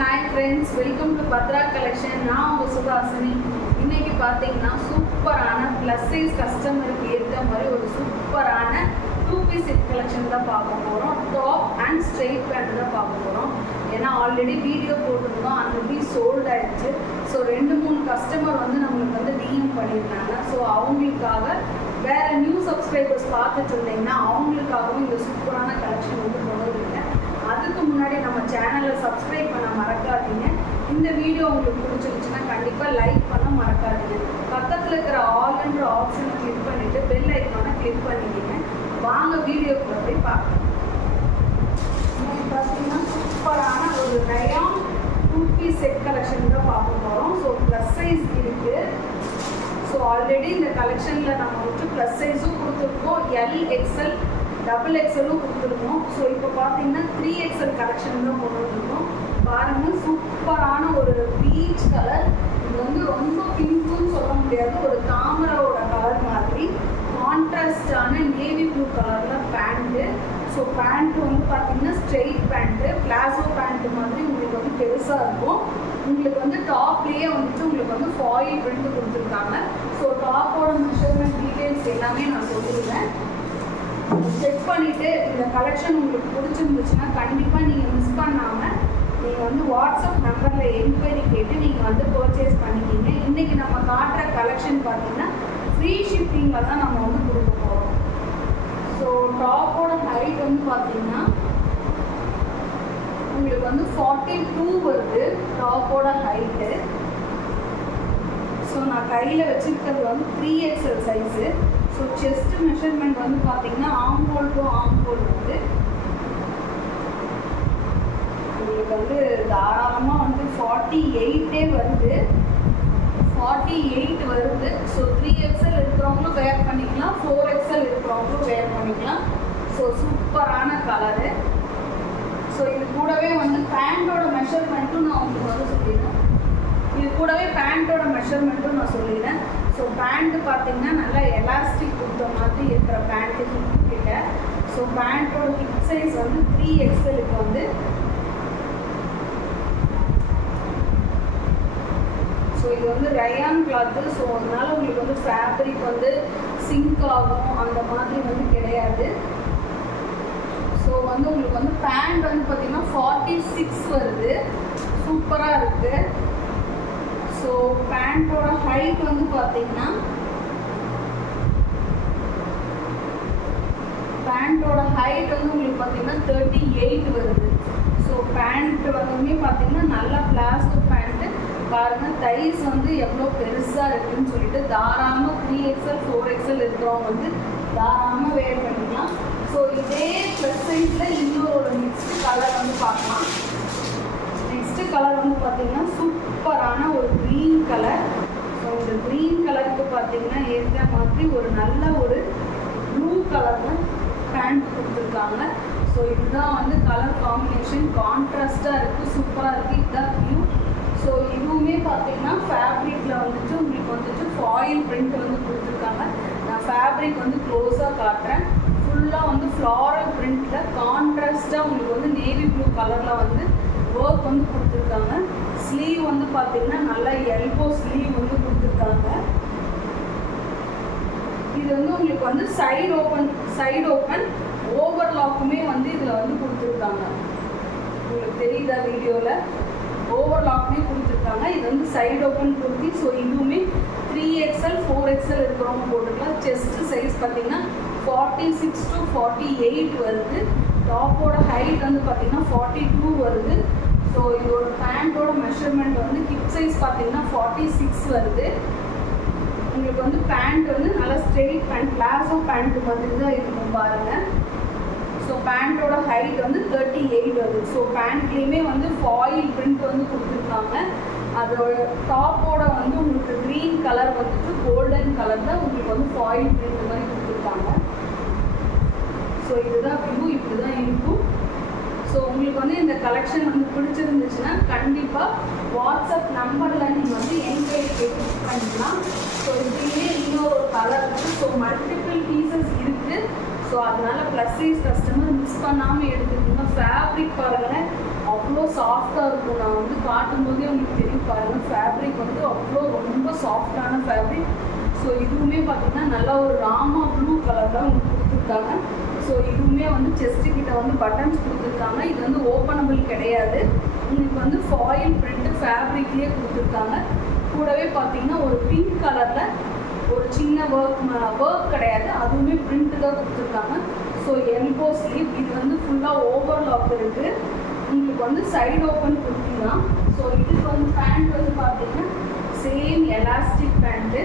Hi friends, welcome to Bhadra collection. நான் உங்கள் சுகாசினி. இன்றைக்கி பார்த்தீங்கன்னா சூப்பரான ப்ளஸ் சைஸ் கஸ்டமருக்கு ஏற்ற மாதிரி ஒரு சூப்பரான 2 பீஸ் செட் கலெக்ஷன் தான் பார்க்க போகிறோம். டாப் அண்ட் ஸ்ட்ரெயிட் பேண்ட் தான் பார்க்க போகிறோம். ஏன்னா ஆல்ரெடி வீடியோ போட்டிருந்தோம், அந்த பீஸ் சோல்ட் ஆயிடுச்சு. ஸோ 2-3 கஸ்டமர் வந்து நம்மளுக்கு வந்து டிஎம் பண்ணியிருந்தாங்க. ஸோ அவங்களுக்காக வேறு நியூ சப்ஸ்கிரைபர்ஸ் பார்த்துட்டு இருந்தீங்கன்னா அவங்களுக்காகவும் இந்த சூப்பரான கலெக்ஷன் வந்து கொண்டு வந்துருக்கேன். அதுக்கு முன்னாடி நம்ம சேனலை சப்ஸ்கிரைப் பண்ண மறக்காதீங்க. இந்த வீடியோ உங்களுக்கு பிடிச்சிருந்துச்சுன்னா கண்டிப்பாக லைக் பண்ண மறக்காதீங்க. பக்கத்தில் இருக்கிற ஆல்ன்ற ஆப்ஷனை கிளிக் பண்ணிவிட்டு பெல் ஐக்கானை கிளிக் பண்ணிக்கிங்க. வாங்க வீடியோக்குள்ள போய் பார்க்கலாம். பார்த்தீங்கன்னா சூப்பரான ஒரு ரயான் 2 பீஸ் செட் கலெக்ஷன் தான் பார்க்க போகிறோம். ஸோ ப்ளஸ் சைஸ் இருக்குது. ஸோ ஆல்ரெடி இந்த கலெக்ஷனில் நம்ம வந்து ப்ளஸ் சைஸும் கொடுத்துருக்கோம், LXL டபுள் எக்ஸலும் கொடுத்துருக்கோம். ஸோ இப்போ பார்த்தீங்கன்னா 3XL கலெக்ஷன் தான் கொண்டு வந்துருக்கோம். பாருங்கள், சூப்பரான ஒரு பீச் கலர். இது வந்து ரொம்ப பிங்க்குன்னு சொல்ல முடியாது, ஒரு தாமரோட கலர் மாதிரி கான்ட்ராஸ்டான நேவி ப்ளூ கலரில் பேண்ட்டு. ஸோ பேண்ட்டு வந்து பார்த்தீங்கன்னா ஸ்ட்ரெயிட் பேண்ட்டு, பிளாசோ பேண்ட்டு மாதிரி உங்களுக்கு வந்து பெருசாக இருக்கும். உங்களுக்கு வந்து டாப்லேயே வந்துட்டு உங்களுக்கு வந்து ஃபாயில் பிரிண்ட் கொடுத்துருக்காங்க. ஸோ டாப்போட மெஷர்மெண்ட் டீட்டெயில்ஸ் எல்லாமே நான் சொல்லிடுவேன். செக் பண்ணிவிட்டு இந்த கலெக்ஷன் உங்களுக்கு பிடிச்சிருந்துச்சுன்னா கண்டிப்பாக நீங்கள் மிஸ் பண்ணாமல் நீங்கள் வந்து வாட்ஸ்அப் நம்பரில் என்கொயரி கேட்டு நீங்கள் வந்து பர்ச்சேஸ் பண்ணிக்கிங்க. இன்றைக்கி நம்ம காட்டுற கலெக்ஷன் பார்த்தீங்கன்னா ஃப்ரீ ஷிப்பிங்கில் தான் நம்ம வந்து கொடுக்க போகிறோம். ஸோ டாப்போட ஹைட் வந்து பார்த்தீங்கன்னா உங்களுக்கு வந்து 42 வருது டாப்போட ஹைட்டு. ஸோ நான் கையில் வச்சுருக்கிறது வந்து 3XL size. So chest measurement வந்து பார்த்தீங்கன்னா ஆம்போல் டு ஆம்போல் வந்து உங்களுக்கு வந்து தாராளமாக வந்து 48 வருது, 48 வருது. ஸோ 3XL இருக்கிறவங்களும் வேர் பண்ணிக்கலாம், 4XL இருக்கிறவங்களும் வேர் பண்ணிக்கலாம். ஸோ சூப்பரான கலரு. ஸோ இது கூடவே வந்து பேண்ட்டோட மெஷர்மெண்ட்டும் நான் உங்களுக்கு வந்து சொல்லிடுறேன். இது கூடவே பேண்ட்டோட மெஷர்மெண்ட்டும் நான் சொல்லிடுறேன். ஸோ பேண்ட்டு பார்த்தீங்கன்னா நல்லா எலாஸ்டிக் கொடுத்த மாதிரி இருக்கிற பேண்ட்டு ஹிப் கிட்ட. ஸோ பேண்ட்டோட ஹிப் சைஸ் வந்து 3XLக்கு வந்து. ஸோ இது வந்து ரயான் கிளாத்து. ஸோ அதனால உங்களுக்கு வந்து ஃபேப்ரிக் வந்து சிங்க் ஆகும் அந்த மாதிரி வந்து கிடையாது. ஸோ வந்து உங்களுக்கு வந்து பேண்ட் வந்து பார்த்தீங்கன்னா 46 வருது, சூப்பராக இருக்குது. ஸோ பேண்ட்டோட ஹைட் வந்து பார்த்தீங்கன்னா உங்களுக்கு பார்த்தீங்கன்னா 38 வருது. ஸோ பேண்ட் வந்துமே பார்த்தீங்கன்னா நல்லா பிளாஸ்டிக் பேண்ட்டு. பாருங்கள், தைஸ் வந்து எவ்வளோ பெருசாக இருக்குதுன்னு சொல்லிட்டு தாராளமாக 3XL 4XL இருக்கிறவங்க வந்து தாராளமாக வேர் பண்ணிக்கலாம். ஸோ இதே ப்ளஸ் சைஸில் இன்னொரு நெக்ஸ்ட் கலர் வந்து பார்க்கலாம். நெக்ஸ்ட் கலர் வந்து பார்த்தீங்கன்னா சூப்பரான ஒரு க்ரீன் கலர். ஸோ இந்த க்ரீன் கலருக்கு பார்த்தீங்கன்னா ஏற்ற மாதிரி ஒரு நல்ல ஒரு ப்ளூ கலரில் பேண்ட் கொடுத்துருக்காங்க. ஸோ இதுதான் வந்து கலர் காம்பினேஷன், கான்ட்ராஸ்டாக இருக்குது, சூப்பராக இருக்குது. இதுதான் ப்ளூ. ஸோ இதுவுமே பார்த்தீங்கன்னா ஃபேப்ரிக்கில் வந்துட்டு உங்களுக்கு வந்துட்டு ஃபாயில் பிரிண்ட் வந்து கொடுத்துருக்காங்க. நான் ஃபேப்ரிக் வந்து க்ளோஸாக காட்டுறேன். ஃபுல்லாக வந்து ஃப்ளாரல் பிரிண்டில் கான்ட்ராஸ்டாக உங்களுக்கு வந்து நேவி ப்ளூ கலரில் வந்து ஒர்க் வந்து கொடுத்துருக்காங்க. ஸ்லீவ் வந்து பார்த்தீங்கன்னா நல்லா எல்போ ஸ்லீவ் வந்து கொடுத்துருக்காங்க. இது வந்து உங்களுக்கு வந்து சைடு ஓப்பன் ஓவர்லாக்குமே வந்து இதில் வந்து கொடுத்துருக்காங்க. உங்களுக்கு தெரியுதா வீடியோவில்? ஓவர்லாக்குமே கொடுத்துருக்காங்க. இது வந்து சைடு ஓப்பன் கொடுத்தி. ஸோ இதுவுமே 3XL 4XL இருக்கிறவங்க போட்டுக்கலாம். செஸ்ட் சைஸ் பார்த்தீங்கன்னா 46 to 48 வருது. டாப்போட ஹைட் வந்து பார்த்தீங்கன்னா 42 வருது. ஸோ இதோட பேண்ட்டோட மெஷர்மெண்ட் வந்து ஹிப் சைஸ் பார்த்தீங்கன்னா 46 வருது. உங்களுக்கு வந்து பேண்ட் வந்து நல்லா ஸ்ட்ரெயிட் பேண்ட், பிளாசோ பேண்ட் மாதிரி தான் இருக்கும் பாருங்கள். ஸோ பேண்ட்டோட ஹைட் வந்து 38 வருது. ஸோ பேண்ட்லேயுமே வந்து ஃபாயில் பிரிண்ட் வந்து கொடுத்துருக்காங்க. அதோட டாப்போட வந்து உங்களுக்கு க்ரீன் கலர் வந்துட்டு கோல்டன் கலர் தான் உங்களுக்கு வந்து ஃபாயில் பிரிண்ட் மாதிரி கொடுத்துருக்காங்க. ஸோ இதுதான் வியூ, இப்படி தான் இருக்கும். ஸோ உங்களுக்கு வந்து இந்த கலெக்ஷன் வந்து பிடிச்சிருந்துச்சுன்னா கண்டிப்பாக வாட்ஸ்அப் நம்பரில் நீங்கள் வந்து என்கொயரி கேட்டு புக் பண்ணிக்கலாம். ஸோ இதுலேயே இன்னொரு கலர் இருக்குது. ஸோ மல்டிபிள் பீசஸ் இருக்குது. ஸோ அதனால் ப்ளஸ் சைஸ் கஸ்டமர் மிஸ் பண்ணாமல் எடுத்துக்கோங்க. ஃபேப்ரிக் பாருங்கள், அவ்வளோ சாஃப்டாக இருக்கும். நான் வந்து காட்டும்போதே உங்களுக்கு தெரியும் பாருங்கள், ஃபேப்ரிக் வந்து அவ்வளோ ரொம்ப சாஃப்டான ஃபேப்ரிக். ஸோ இதுவுமே பார்த்தீங்கன்னா நல்லா ஒரு ராமா ப்ளூ கலர் தான் உங்களுக்கு கொடுத்துருக்காங்க. ஸோ இதுவுமே வந்து செஸ்ட்டு கிட்ட வந்து பட்டன்ஸ் கொடுத்துருக்காங்க. இது வந்து ஓப்பனபிள் கிடையாது. உங்களுக்கு வந்து ஃபாயில் பிரிண்ட் ஃபேப்ரிக்லேயே கொடுத்துருக்காங்க. கூடவே பார்த்தீங்கன்னா ஒரு பிங்க் கலரில் ஒரு சின்ன ஒர்க் கிடையாது, அதுவுமே பிரிண்ட் தான் கொடுத்துருக்காங்க. ஸோ எல்போ ஸ்லீவ், இது வந்து ஃபுல்லாக ஓவர்லாக் இருக்குது. உங்களுக்கு வந்து சைடு ஓப்பன் கொடுத்தீங்கன்னா, ஸோ இதுக்கு வந்து பேண்ட் வந்து பார்த்தீங்கன்னா சேம் எலாஸ்டிக் பேண்ட்டு.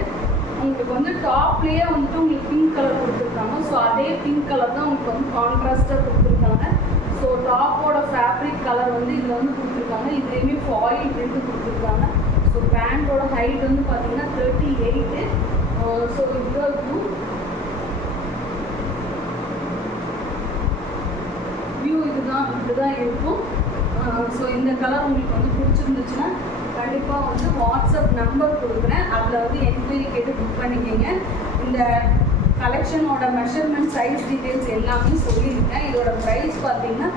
உங்களுக்கு வந்து டாப்லேயே வந்துட்டு உங்களுக்கு பிங்க் கலர் கொடுத்துருக்காங்க. ஸோ அதே பிங்க் கலர் தான் உங்களுக்கு வந்து கான்ட்ராஸ்டாக கொடுத்துருக்காங்க. ஸோ டாப்போட ஃபேப்ரிக் கலர் வந்து இதில் வந்து கொடுத்துருக்காங்க. இதுலேயுமே ஃபாயில் பிரிண்ட் கொடுத்துருக்காங்க. ஸோ பேண்டோட ஹைட் வந்து பார்த்தீங்கன்னா 38. ஸோ இதுதான் இருக்கும் வியூ, இதுதான் இப்படிதான் இருக்கும். ஸோ இந்த கலர் உங்களுக்கு வந்து பிடிச்சிருந்துச்சுன்னா கண்டிப்பாக வந்து வாட்ஸ்அப் நம்பர் கொடுக்குறேன், அதில் வந்து என்கொயரி கேட்டு புக் பண்ணிக்கோங்க. இந்த கலெக்ஷனோட மெஷர்மெண்ட், சைஸ் டீட்டெயில்ஸ் எல்லாமே சொல்லியிருக்கேன். இதோட ப்ரைஸ் பார்த்தீங்கன்னா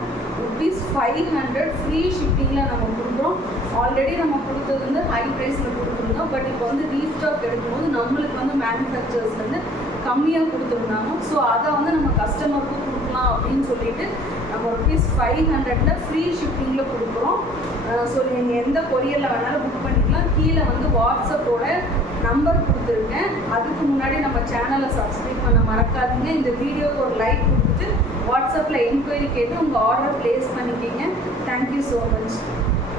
₹500 ஃப்ரீ ஷிப்பிங்கில் நம்ம கொடுக்குறோம். ஆல்ரெடி நம்ம கொடுத்தது வந்து ஹை ப்ரைஸில் கொடுத்துருந்தோம். பட் இப்போ வந்து ரீஸ்டாக் எடுக்கும்போது நம்மளுக்கு வந்து மேனுஃபேக்சர்ஸ் வந்து கம்மியாக கொடுத்துருந்தாங்க. ஸோ அதை வந்து நம்ம கஸ்டமருக்கும் கொடுக்கலாம் அப்படின்னு சொல்லிட்டு நம்ம ₹500 ஃப்ரீ ஷிப்பிங்கில் கொடுக்குறோம். ஸோ நீங்கள் எந்த கொரியரில் வேணாலும் புக் பண்ணிக்கலாம். கீழே வந்து வாட்ஸ்அப்போட நம்பர் கொடுத்துருக்கேன். அதுக்கு முன்னாடி நம்ம சேனலை சப்ஸ்கிரைப் பண்ண மறக்காதீங்க. இந்த வீடியோக்கு ஒரு லைக் கொடுத்துட்டு வாட்ஸ்அப்பில் என்கொயரி கேட்டு உங்கள் ஆர்டர் ப்ளேஸ் பண்ணிக்கிங்க. Thank you so much.